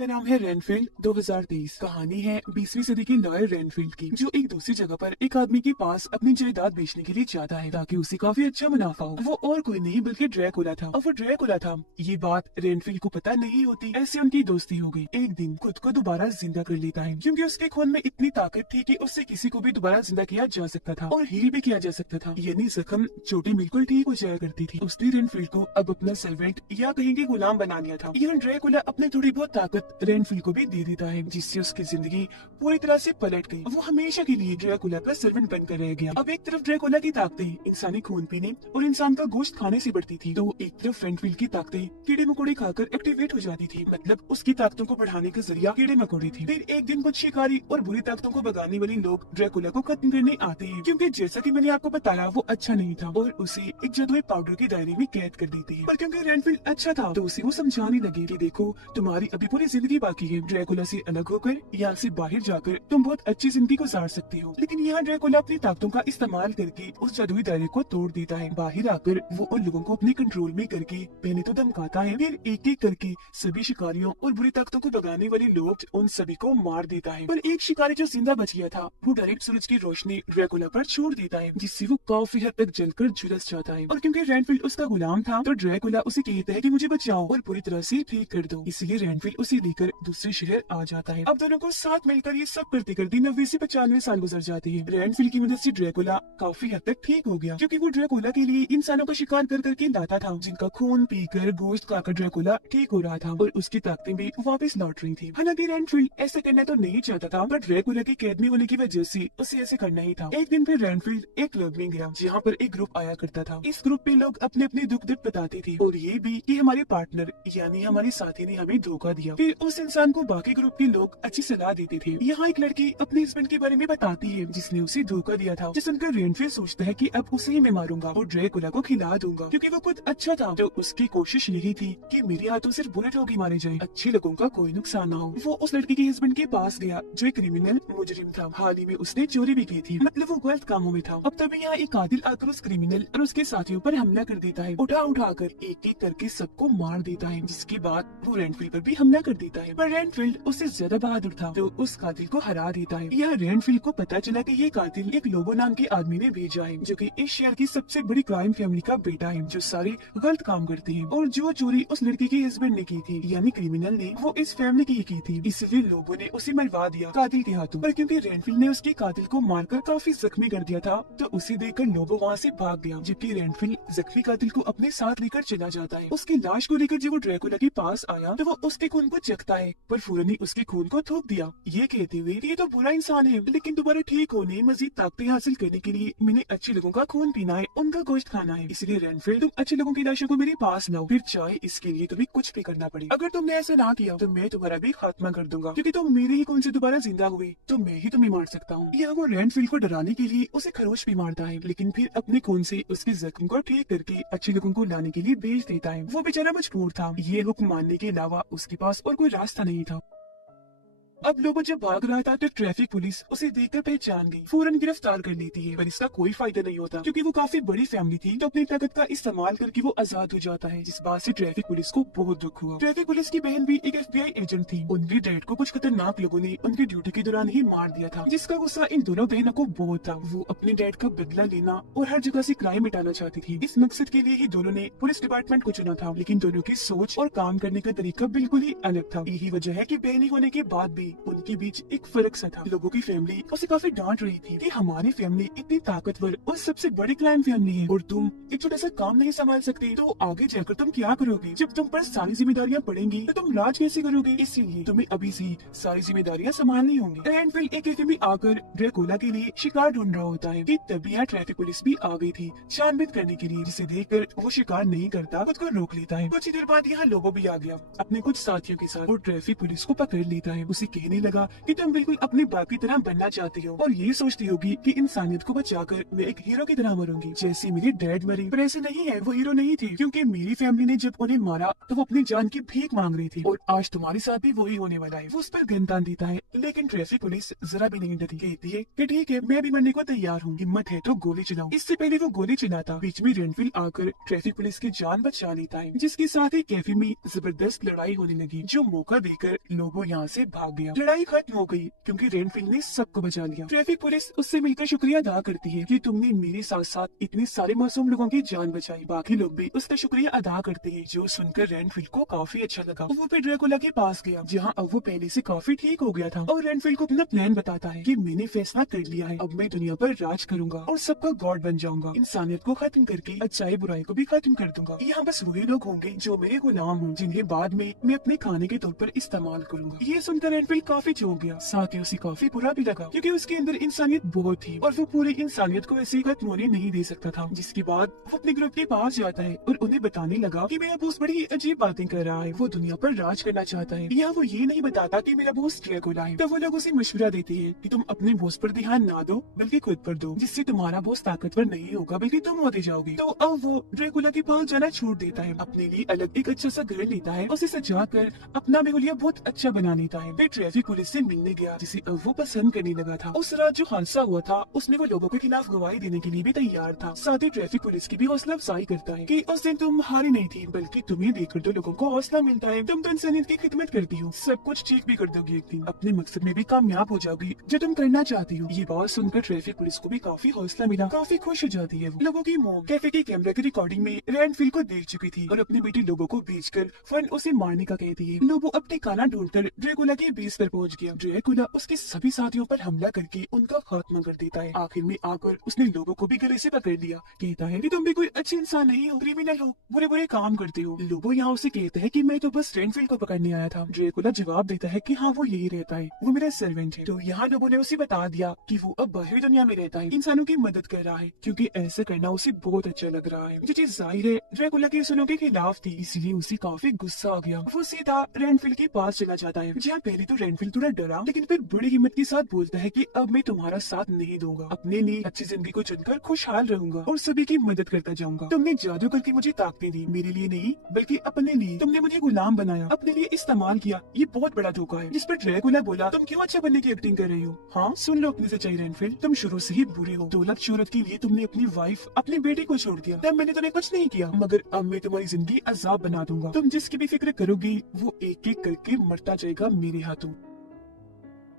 का नाम है रेनफील्ड 2023। कहानी है 20वीं सदी के लॉयर रेनफील्ड की, जो एक दूसरी जगह पर एक आदमी के पास अपनी जायदाद बेचने के लिए जाता है ताकि उसे काफी अच्छा मुनाफा हो। वो और कोई नहीं बल्कि ड्रैकुला था, और वो ड्रैकुला था ये बात रेनफील्ड को पता नहीं होती। ऐसे उनकी दोस्ती हो गई। एक दिन खुद को दोबारा जिंदा कर लेता है, क्योंकि उसके खून में इतनी ताकत थी कि उससे किसी को भी दोबारा जिंदा किया जा सकता था और हील भी किया जा सकता था, यानी जख्म चोटें बिल्कुल ठीक हो जाया करती थी। उसने रेनफील्ड को अब अपना सर्वेंट या कहेंगे गुलाम बना लिया था। यह ड्रैकुला अपने थोड़ी बहुत ताकत रेनफील्ड को भी दे देता है, जिससे उसकी जिंदगी पूरी तरह से पलट गई। वो हमेशा के लिए ड्रैकुला का सर्वेंट बनकर रह गया। अब एक तरफ ड्रैकुला की ताकतें इंसानी खून पीने और इंसान का गोश्त खाने से बढ़ती थी, तो एक तरफ रेनफील्ड की ताकतें कीड़े मकोड़े खाकर एक्टिवेट हो जाती थी। मतलब उसकी ताकतों को बढ़ाने का जरिया कीड़े मकोड़े थे। फिर एक दिन कुछ शिकारी और बुरी ताकतों को भगाने वाले लोग ड्रैकुला को खत्म करने आते हैं, क्योंकि जैसा कि मैंने आपको बताया वो अच्छा नहीं था, और उसे एक जादुई पाउडर के दायरे में कैद कर देते हैं। पर क्योंकि रेनफील्ड अच्छा था तो उसे वो समझाने लगे कि देखो, तुम्हारी अभी पूरी जिंदगी बाकी है। ड्रैकुला से अलग होकर यहाँ से बाहर जाकर तुम बहुत अच्छी जिंदगी गुजार सकते हो। लेकिन यहाँ ड्रैकुला अपनी ताकतों का इस्तेमाल करके उस जादुई दायरे को तोड़ देता है। बाहर आकर वो उन लोगों को अपने कंट्रोल में करके पहले तो धमकाता है, फिर एक एक करके सभी शिकारियों और बुरी ताकतों को भगाने वाले लोग उन सभी को मार देता है। पर एक शिकारी जो जिंदा बच गया था, वो डायरेक्ट सूरज की रोशनी ड्रैकुला पर छोड़ देता है, जिससे वो काफी हद तक जलकर झुलस जाता है। और क्योंकि रेनफील्ड उसका गुलाम था, तो ड्रैकुला उसे कहता है कि मुझे बचाओ और पूरी तरह से ठीक कर दो। इसलिए रेनफील्ड उसे लेकर दूसरे शहर आ जाता है। अब दोनों को साथ मिलकर ये सब करते करते 90 से 95 साल गुजर जाते हैं। रेनफील्ड की मदद से ड्रैकुला काफी हद तक ठीक हो गया, क्योंकि वो ड्रैकुला के लिए इंसानों का शिकार कर करके लाता था, जिनका खून पीकर गोश्त खाकर ड्रैकुला ठीक हो रहा था और उसकी ताकतें भी वापस लौट रही थी। हालांकि रेनफील्ड ऐसे करना तो नहीं चाहता था, पर ड्रैकुला के कैद में होने की वजह से उसे ऐसे करना ही था। एक दिन फिर रेनफील्ड एक क्लब में गया, जहाँ पर एक ग्रुप आया करता था। इस ग्रुप पे लोग अपने अपने दुख दर्द बताते थे, और ये भी कि हमारे पार्टनर यानी हमारे साथी ने हमें धोखा दिया। फिर उस इंसान को बाकी ग्रुप के लोग अच्छी सलाह देते थे। यहाँ एक लड़की अपने हस्बैंड के बारे में बताती है, जिसने उसे धोखा दिया था। जिस सुनकर रेनफील्ड सोचता है कि अब उसे ही मैं मारूंगा और ड्रैकुला को खिला दूंगा, क्योंकि वो खुद अच्छा था। तो उसकी कोशिश यही थी कि मेरे हाथों सिर्फ बुरे लोग ही मारे जाए, अच्छे लोगों का कोई नुकसान ना हो। वो उस लड़की के हस्बैंड के पास गया, जो एक क्रिमिनल मुजरिम था। हाल ही में उसने चोरी भी की थी, मतलब वो गलत कामों में था। अब तभी यहाँ एक कातिल आकर उस क्रिमिनल और उसके साथियों पर हमला कर देता है। उठा कर एक एक करके सबको मार देता है, जिसके बाद वो रेनफील्ड पर भी हमला कर देता है। पर रेनफील्ड उससे ज्यादा बहादुर था, तो उस कातिल को हरा देता है। यह रेनफील्ड को पता चला कि ये कातिल एक लोबो नाम के आदमी ने भेजा है, जो कि इस शहर की सबसे बड़ी क्राइम फैमिली का बेटा है, जो सारे गलत काम करते हैं। और जो चोरी उस लड़की के हस्बैंड ने की थी, यानी क्रिमिनल ने, वो इस फैमिली की ही की थी। इसलिए लोगों ने उसे मरवा दिया कातिल के हाथों। पर क्योंकि रेनफील्ड ने उसके कातिल को मारकर काफी जख्मी कर दिया था, तो उसे देखकर लोबो वहाँ से भाग गया, जबकि रेनफील्ड जख्मी कातिल को अपने साथ लेकर चला जाता है। उसकी लाश को लेकर जब वो ड्रैकुला के पास आया, तो वो उसके खून को चखता है, पर फौरन ही उसके खून को थूक दिया, ये कहते हुए ये तो बुरा इंसान है, लेकिन दोबारा ठीक होने मजीद ताकतें हासिल करने के लिए मैंने अच्छे लोगों का खून पीना है, उनका गोश्त खाना है। इसलिए रेनफील्ड, तुम अच्छे लोगों की लाशों को मेरे पास लाओ, फिर चाहे इसके लिए तुम्हें कुछ भी करना पड़े। अगर तुमने ऐसा ना किया तो मैं तुम्हारा भी खात्मा कर दूंगा, क्योंकि तुम मेरे ही खून से दोबारा जिंदा हुए तो मैं ही तुम्हें मार सकता हूँ। यह वो रेनफील्ड को डराने के लिए उसे खरोच भी मारता है, लेकिन फिर अपने खून से उसके जख्म को ठीक करके अच्छे लोगों को लाने के लिए भेज देता है। वो बेचारा मजबूर था, ये हुक्म मानने के अलावा उसके पास और कोई रास्ता नहीं था। अब लोगो जब भाग रहा था तो ट्रैफिक पुलिस उसे देखकर पहचान गई, फौरन गिरफ्तार कर लेती है। पर इसका कोई फायदा नहीं होता, क्योंकि वो काफी बड़ी फैमिली थी, तो अपनी ताकत का इस्तेमाल करके वो आजाद हो जाता है, जिस बात से ट्रैफिक पुलिस को बहुत दुख हुआ। ट्रैफिक पुलिस की बहन भी एक FBI एजेंट थी। उनके डैड को कुछ खतरनाक लोगों ने उनकी ड्यूटी के दौरान ही मार दिया था, जिसका गुस्सा इन दोनों बहनों को बहुत था। वो अपने डैड का बदला लेना और हर जगह से क्राइम मिटाना चाहती थी। इस मकसद के लिए ही दोनों ने पुलिस डिपार्टमेंट को चुना था, लेकिन दोनों की सोच और काम करने का तरीका बिल्कुल ही अलग था। यही वजह है कि बहनी होने के बाद भी उनके बीच एक फर्क सा था। लोगों की फैमिली उसे काफी डांट रही थी कि हमारी फैमिली इतनी ताकतवर और सबसे बड़ी क्राइम फैमिली है, और तुम एक छोटा सा काम नहीं संभाल सकते, तो आगे जाकर तुम क्या करोगे? जब तुम पर सारी जिम्मेदारियां पड़ेंगी तो तुम राज कैसे करोगे? इसीलिए तुम्हें अभी से सारी जिम्मेदारियां संभालनी होंगी। रेनफील्ड एक कैफे में आकर ड्रैकुला के लिए शिकार ढूंढ रहा होता है कि तभी यहाँ ट्रैफिक पुलिस भी आ गई थी छानबीन करने के लिए, जिसे देखकर वो शिकार नहीं करता, खुद को रोक लेता है। कुछ ही देर बाद यहाँ लोबो भी आ गया अपने कुछ साथियों के साथ, और ट्रैफिक पुलिस को पकड़ लेता है। उसे कहने लगा कि तुम बिल्कुल अपने बाप की तरह बनना चाहती हो और ये सोचती होगी कि इंसानियत को बचाकर मैं एक हीरो की तरह मरूंगी जैसे मेरी डैड मरी। पर ऐसे नहीं है, वो हीरो नहीं थी, क्योंकि मेरी फैमिली ने जब उन्हें मारा तो वो अपनी जान की भीख मांग रही थी और आज तुम्हारे साथ भी वही होने वाला है। वो उस पर गन तान देता है, लेकिन ट्रैफिक पुलिस जरा भी नहीं डरती, कहती है कि ठीक है, मैं भी मरने को तैयार हूँ, हिम्मत है तो गोली चलाओ। इससे पहले वो गोली चलाता बीच में रेनफील्ड आकर ट्रैफिक पुलिस की जान बचा लेता है, जिसके साथ ही कैफे में जबरदस्त लड़ाई होने लगी, जो मौका देकर लोगो यहाँ से भाग गया। लड़ाई खत्म हो गई क्योंकि रेनफील्ड ने सबको बचा लिया। ट्रैफिक पुलिस उससे मिलकर शुक्रिया अदा करती है कि तुमने मेरे साथ साथ इतने सारे मासूम लोगों की जान बचाई। बाकी लोग भी उसका शुक्रिया अदा करते हैं, जो सुनकर रेनफील्ड को काफी अच्छा लगा। वो फिर ड्रैकुला के पास गया, जहाँ अब वो पहले से काफी ठीक हो गया था, और रेनफील्ड को अपना प्लान बताता है कि मैंने फैसला कर लिया है, अब मैं दुनिया पर राज करूंगा और सबका गॉड बन जाऊंगा। इंसानियत को खत्म करके अच्छाई बुराई को भी खत्म कर दूंगा। यहाँ बस वही लोग होंगे जो मेरे गुलाम हों, जिन्हें बाद में मैं अपने खाने के तौर पर इस्तेमाल करूंगा। ये सुनकर रेनफील्ड काफी चौंक गया, साथ ही उसे काफी बुरा भी लगा, क्योंकि उसके अंदर इंसानियत बहुत थी और वो पूरी इंसानियत को ऐसे ही खत्म होने नहीं दे सकता था। जिसके बाद वो अपने ग्रुप के पास जाता है और उन्हें बताने लगा कि मेरा बॉस बड़ी अजीब बातें कर रहा है, वो दुनिया पर राज करना चाहता है। यहाँ वो ये नहीं बताता कि मेरा बॉस ड्रैकुला है। तो वो लोग उसे मशवरा देते हैं कि तुम अपने बॉस पर ध्यान ना दो, बल्कि खुद पर दो, जिससे तुम्हारा बॉस ताकतवर नहीं होगा बल्कि तुम होते जाओगे। तो अब वो ड्रैकुला के पास जाना छोड़ देता है, अपने लिए अलग एक अच्छा सा घर लेता है, उसे सजा कर अपना बेहुलिया बहुत अच्छा बना लेता है। फिर ट्रैफिक पुलिस से मिलने गया, जिसे अब वो पसंद करने लगा था। उस रात जो हादसा हुआ था उसमें वो लोगों के खिलाफ गवाही देने के लिए भी तैयार था। साथ ही ट्रैफिक पुलिस की भी हौसला अफजाई करता है कि उस दिन तुम हारी नहीं थी, बल्कि तुम्हें देखकर तो लोगों को हौसला मिलता है, तुम तो इंसानियत की खिदमत करती हो, सब कुछ ठीक भी कर दोगी, एक दिन अपने मकसद में भी कामयाब हो जाओगी जो तुम करना चाहती हो। ये बात सुनकर ट्रैफिक पुलिस को भी काफी हौसला मिला, काफी खुश हो जाती है। लोगों की मॉम कैफे के कैमरे की रिकॉर्डिंग में रेनफील्ड को देख चुकी थी और अपनी बेटी लोगों को भेजकर फन उसे मारने का कहती है। लोगो अपने खाना ढूंढकर ड्रैकुला के बेस पर पहुंच गया। ड्रैकुला उसके सभी साथियों पर हमला करके उनका खात्मा कर देता है। आखिर में आकर उसने लोगों को भी गले से पकड़ लिया, कहता है कि तुम भी कोई अच्छे इंसान नहीं हो, क्रिमिनल हो, बुरे बुरे काम करते हो। लोगो यहाँ उसे कहता है कि मैं तो बस रेनफील्ड को पकड़ने आया था। ड्रैकुला जवाब देता है कि हाँ, वो यही रहता है, वो मेरा सर्वेंट है। तो यहाँ लोगों ने उसे बता दिया कि वो अब बाहरी दुनिया में रहता है, इंसानों की मदद कर रहा है, क्योंकि ऐसा करना उसे बहुत अच्छा लग रहा है। जो चीज जाहिर है ड्रैकुला के सुनों के खिलाफ थी, इसलिए उसे काफी गुस्सा आ गया। वो सीधा रेनफील्ड के पास चला जाता है, जहाँ पहले तो रेनफील्ड थोड़ा डरा, लेकिन फिर बड़ी हिम्मत के साथ बोलता है कि अब मैं तुम्हारा साथ नहीं दूंगा, अपने लिए अच्छी जिंदगी को चुनकर खुशहाल रहूंगा और सभी की मदद करता जाऊंगा। तुमने जादू करके मुझे ताकतें दी, मेरे लिए नहीं बल्कि अपने लिए। तुमने मुझे गुलाम बनाया, अपने लिए इस्तेमाल किया, ये बहुत बड़ा धोखा है। जिस पर ड्रैकुला बोला, तुम क्यों अच्छा बनने की एक्टिंग कर रही हो? हाँ, सुन लो अपनी सच्चाई रेनफील्ड, तुम शुरू से ही बुरी हो। दौलत शोहरत के लिए तुमने अपनी वाइफ, अपनी बेटी को छोड़ दिया, तब मैंने तुम्हें कुछ नहीं किया, मगर अब मैं तुम्हारी जिंदगी अजाब बना दूंगा। तुम जिसकी भी फिक्र करोगी वो एक एक करके मरता जाएगा मेरे हाथों।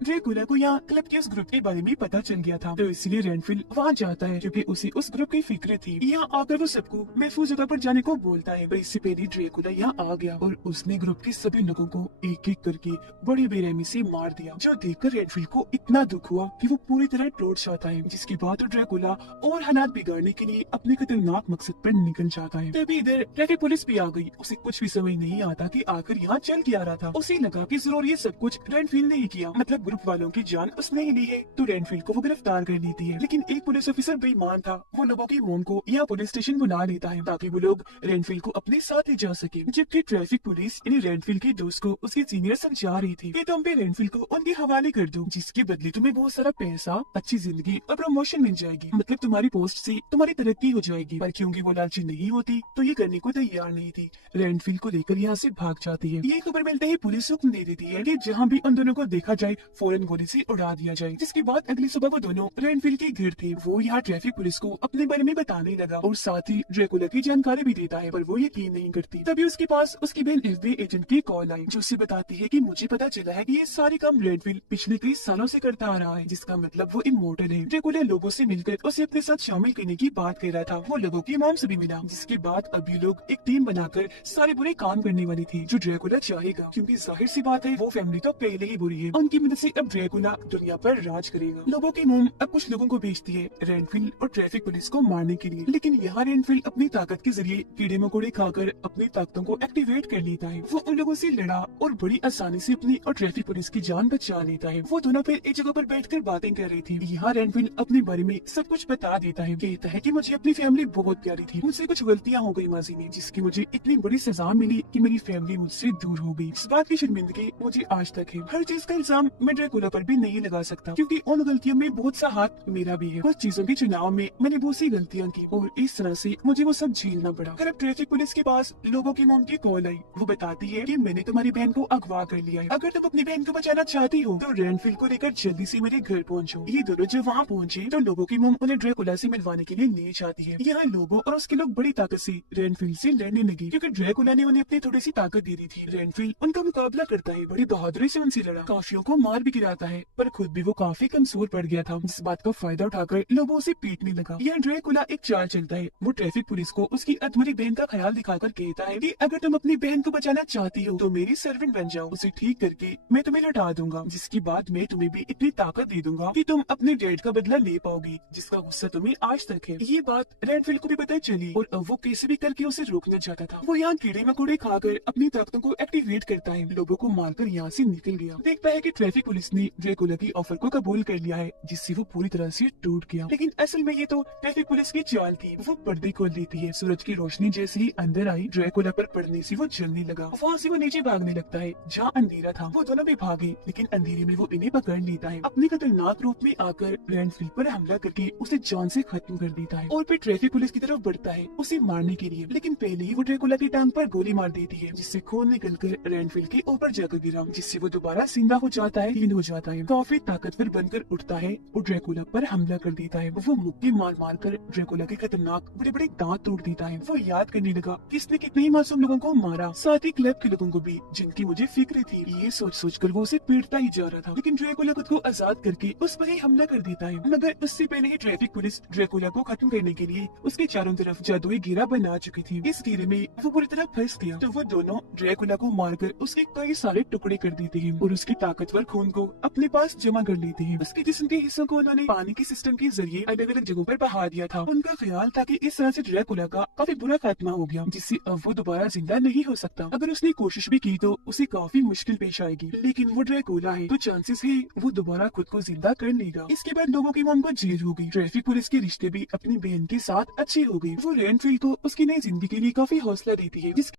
ड्रैकुला को यहाँ क्लब के उस ग्रुप के बारे में पता चल गया था, तो इसलिए रेनफील्ड वहाँ जाता है क्योंकि उसे उस ग्रुप की फिक्र थी। यहाँ आकर वो सबको महफूज जगह पर जाने को बोलता है, पर इससे पहले ड्रैकुला यहाँ आ गया और उसने ग्रुप के सभी लोगों को एक एक करके बड़ी बेरहमी से मार दिया, जो देखकर रेनफील्ड को इतना दुख हुआ कि वो पूरी तरह टूट जाता है। जिसके बाद ड्रैकुला और हालात बिगाड़ने के लिए अपने खतरनाक मकसद पर निकल जाता है। तभी इधर ट्रैफिक पुलिस भी आ गई। उसे कुछ भी समझ नहीं आता कि आखिर यहाँ चल क्या रहा था। उसे लगा कि जरूर ये सब कुछ रेनफील्ड ने ही किया, मतलब ग्रुप वालों की जान उसने ही ली है, तो रेनफील्ड को वो गिरफ्तार कर लेती है। लेकिन एक पुलिस ऑफिसर बेईमान था, वो लोगों की मौन को यहाँ पुलिस स्टेशन बुला लेता है ताकि वो लोग रेनफील्ड को अपने साथ ले जा सके। जबकि ट्रैफिक पुलिस यानी रेनफील्ड के दोस्त को उसके सीनियर समझा रही थी कि तुम भी रेनफील्ड को उनके हवाले कर दो, जिसके बदले तुम्हें बहुत सारा पैसा, अच्छी जिंदगी और प्रमोशन मिल जाएगी, मतलब तुम्हारी पोस्ट से तुम्हारी तरक्की हो जाएगी। पर क्योंकि वो लालची नहीं होती तो ये करने को तैयार नहीं थी। रेनफील्ड को लेकर यहाँ से भाग जाती है। ये खबर मिलते ही पुलिस हुक्म दे देती है कि जहाँ भी उन दोनों को देखा जाए फौरन गोली से उड़ा दिया जाए। जिसके बाद अगली सुबह वो दोनों रेनफील्ड के घर थे। वो यहाँ ट्रैफिक पुलिस को अपने बारे में बताने लगा और साथ ही ड्रैकुला की जानकारी भी देता है, पर वो यकीन नहीं करती। तभी उसके पास उसकी बहन एफबीआई एजेंट की कॉल आई, जो उससे बताती है कि मुझे पता चला है कि ये सारे काम रेनफील्ड पिछले कई सालों से करता आ रहा है, जिसका मतलब वो इमोर्टल है। ड्रैकुला लोगों से मिलकर उसे अपने साथ शामिल करने की बात कर रहा था। वो लोगों की मॉम से भी मिला, जिसके बाद अभी लोग एक टीम बनाकर सारे बुरे काम करने वाली थी, जो ड्रैकुला चाहेगा, क्योंकि जाहिर सी बात है वो फैमिली तो पहले ही बुरी है। उनकी मदद से से अब ड्रैकुला दुनिया पर राज करेगा। लोगों की मोम अब कुछ लोगों को बेचती है रेनफील्ड और ट्रैफिक पुलिस को मारने के लिए, लेकिन यहाँ रेनफील्ड अपनी ताकत के जरिए कीड़े मकोड़े खाकर अपनी ताकतों को एक्टिवेट कर लेता है। वो उन लोगों से लड़ा और बड़ी आसानी से अपनी और ट्रैफिक पुलिस की जान बचा लेता है। वो दोनों फिर एक जगह पर बैठकर बातें कर रही थी। यहाँ रेनफील्ड अपने बारे में सब कुछ बता देता है। कहता है कि मुझे अपनी फैमिली बहुत प्यारी थी, मुझसे कुछ गलतियाँ हो गई माजी में, जिसकी मुझे इतनी बड़ी सजा मिली कि मेरी फैमिली मुझसे दूर हो गई। इस बात की शर्मिंदगी मुझे आज तक है। हर चीज का इल्जाम मैं ड्रैकुला पर भी नहीं लगा सकता, क्योंकि उन गलतियों में बहुत सा हाथ मेरा भी है। कुछ चीजों के चुनाव में मैंने बहुत सी गलतियाँ की और इस तरह से मुझे वो सब झेलना पड़ा। फिर अब ट्रैफिक पुलिस के पास लोगों की मोम की कॉल आई। वो बताती है कि मैंने तुम्हारी बहन को अगवा कर लिया है। अगर तुम अपनी बहन को बचाना चाहती हो तो रेनफील्ड को लेकर जल्दी से मेरे घर पहुंचो। ये दोनों जब वहाँ पहुंचे तो लोगों की मोम उन्हें ड्रैकुला से मिलवाने के लिए ले जाती है। यहाँ लोगों और उसके लोग बड़ी ताकत से रेनफील्ड से लड़ने लगे, क्योंकि ड्रैकुला ने उन्हें अपनी थोड़ी सी ताकत दे दी थी। रेनफील्ड उनका मुकाबला करता है, बड़ी बहादुरी से उनसे लड़ा, काफियों को मार भी गिराता है, पर खुद भी वो काफी कमजोर पड़ गया था। इस बात का फायदा उठाकर लोगों उसे पीटने लगा। यह ड्रैकुला एक चाल चलता है। वो ट्रैफिक पुलिस को उसकी अधमरी बहन का ख्याल दिखाकर कहता है कि अगर तुम अपनी बहन को बचाना चाहती हो तो मेरी सर्वेंट बन जाओ, उसे ठीक करके मैं तुम्हें लौटा दूंगा, जिसके बाद मैं तुम्हें भी इतनी ताकत दे दूंगा कि तुम अपने डैड का बदला ले पाओगी, जिसका गुस्सा तुम्हें आज तक है। ये बात रेनफील्ड को भी पता चली और अब वो कैसे भी करके उसे रोकना चाहता था। वो यहाँ कीड़े मकोड़े खाकर अपनी ताकतों को एक्टिवेट करता है, लोगों को मारकर यहाँ से निकल गया। देखता है कि ट्रैफिक पुलिस ने ड्रैकुला की ऑफर को कबूल कर लिया है, जिससे वो पूरी तरह से टूट गया। लेकिन असल में ये तो ट्रैफिक पुलिस की चाल थी। वो पर्दे खोल देती है। सूरज की रोशनी जैसे ही अंदर आई, ड्रैकुला पर पड़ने से वो जलने लगा। वहाँ से वो नीचे भागने लगता है जहाँ अंधेरा था। वो दोनों भी भागे, लेकिन अंधेरे में वो इन्हें पकड़ लेता है। अपने खतरनाक रूप में आकर रेनफील्ड पर हमला करके उसे जान से खत्म कर देता है और फिर ट्रैफिक पुलिस की तरफ बढ़ता है उसे मारने के लिए। लेकिन पहले ही वो ड्रैकुला की टांग पर गोली मार देती है, जिससे खून निकलकर रेनफील्ड के ऊपर जाकर गिरा, जिससे वो दोबारा जिंदा हो जाता है, लीन हो जाता है, काफी ताकतवर बनकर उठता है और ड्रैकुला पर हमला कर देता है। वो मुक्के मार मार कर ड्रैकुला के खतरनाक बड़े बड़े दांत तोड़ देता है। वो याद करने लगा किसने कितने ही मासूम लोगों को मारा, साथ ही क्लब के लोगों को भी, जिनकी मुझे फिक्र थी। ये सोच सोच कर वो उसे पीटता ही जा रहा था, लेकिन ड्रैकुला खुद को आजाद करके उस पर ही हमला कर देता है। मगर उससे पहले ही ट्रैफिक पुलिस ड्रैकुला को खत्म करने के लिए उसके चारों तरफ जादुई घेरा बना चुकी थी। इस घेरे में वो पूरी तरह फंस गया, तो वो दोनों ड्रैकुला को मारकर उसके कई सारे टुकड़े कर देते हैं और उसके ताकतवर खून को अपने पास जमा कर लेते हैं। उसके जिस्म के हिस्सों को उन्होंने पानी के सिस्टम के जरिए अलग अलग जगहों पर बहा दिया था। उनका ख्याल था कि इस तरह से ड्रैकुला का काफी बुरा खात्मा हो गया, जिससे अब वो दोबारा जिंदा नहीं हो सकता। अगर उसने कोशिश भी की तो उसे काफी मुश्किल पेश आएगी, लेकिन वो ड्रैकुला है तो चांसेस है वो दोबारा खुद को जिंदा कर लेगा। इसके बाद लोगों की मोहब्बत जेल हो गई। ट्रैफिक पुलिस के रिश्ते भी अपनी बहन के साथ अच्छे हो गए। वो रेनफील्ड को उसकी नई जिंदगी के लिए काफी हौसला देती है, जिसकी